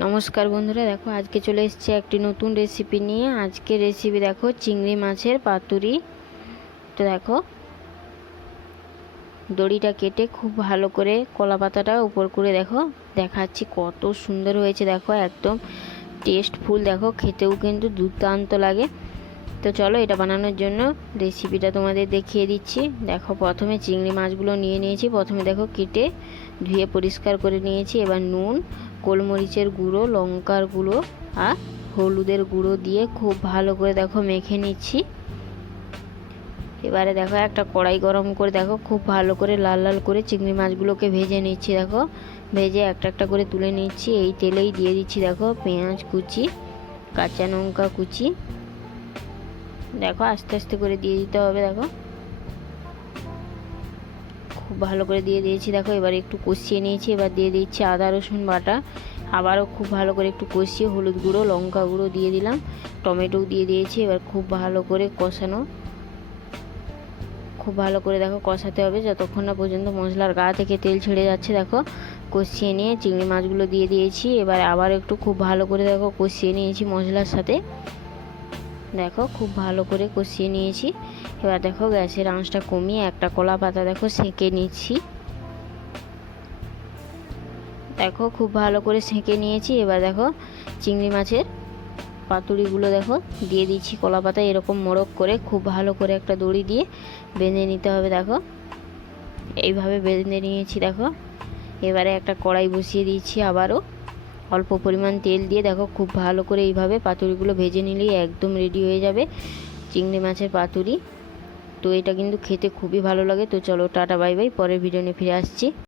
নমস্কার বন্ধুরা, দেখো আজকে চলে এসেছি একটি নতুন রেসিপি নিয়ে। আজকে রেসিপি দেখো চিংড়ি মাছের পাতুরি। তো দেখো দড়িটা কেটে খুব ভালো করে কলা পাতাটা উপর করে দেখো দেখাচ্ছি কত সুন্দর হয়েছে। দেখো একদম টেস্টফুল, দেখো খেতেও কিন্তু দুর্দান্ত লাগে। তো চলো এটা বানানোর জন্য রেসিপিটা তোমাদের দেখিয়ে দিচ্ছি। দেখো প্রথমে চিংড়ি মাছগুলো নিয়ে নিয়েছি, প্রথমে দেখো কেটে ধুয়ে পরিষ্কার করে নিয়েছি। এবার নুন, গোলমরিচের গুঁড়ো, লঙ্কার গুঁড়ো আর হলুদের গুঁড়ো দিয়ে খুব ভালো করে দেখো মেখে নিচ্ছি। এবারে দেখো একটা কড়াই গরম করে দেখো খুব ভালো করে লাল লাল করে চিংড়ি মাছগুলোকে ভেজে নিচ্ছি। দেখো ভেজে একটা একটা করে তুলে নিচ্ছি। এই তেলেই দিয়ে দিচ্ছি দেখো পেঁয়াজ কুচি, কাঁচা লঙ্কা কুচি, দেখো আস্তে আস্তে করে দিয়ে দিতে হবে। দেখো খুব ভালো করে দিয়ে দিয়েছি। দেখো এবার একটু কষিয়ে নিয়েছি। এবার দিয়ে দিচ্ছি আদা রসুন বাটা, আবারও খুব ভালো করে একটু কষিয়ে হলুদ গুঁড়ো লঙ্কা গুঁড়ো দিয়ে দিলাম, টমেটো দিয়ে দিয়েছি। এবার খুব ভালো করে কষানো, খুব ভালো করে দেখো কষাতে হবে যতক্ষণ না পর্যন্ত মশলার গা থেকে তেল ছেড়ে যাচ্ছে। দেখো কষিয়ে নিয়ে চিংড়ি মাছগুলো দিয়ে দিয়েছি। এবার আবার একটু খুব ভালো করে দেখো কষিয়ে নিয়েছি মশলার সাথে। দেখো খুব ভালো করে কষিয়ে নিয়েছি। এবার দেখো গ্যাসের আঁচটা কমিয়ে একটা কলা পাতা দেখো সেঁকে নিচ্ছি। দেখো খুব ভালো করে সেঁকে নিয়েছি। এবার দেখো চিংড়ি মাছের পাতুরিগুলো দেখো দিয়ে দিচ্ছি কলা পাতায় এরকম মোড়ক করে খুব ভালো করে একটা দড়ি দিয়ে বেঁধে নিতে হবে। দেখো এইভাবে বেঁধে নিয়েছি। দেখো এবারে একটা কড়াই বসিয়ে দিচ্ছি, আবারও অল্প পরিমাণ তেল দিয়ে দেখো খুব ভালো করে এইভাবে পাতুরিগুলো ভেজে নিলেই একদম রেডি হয়ে যাবে চিংড়ি মাছের পাতুরি। তো এটা কিন্তু খেতে খুবই ভালো লাগে। তো চলো টাটা বাই বাই, পরের ভিডিও নিয়ে ফিরে আসছি।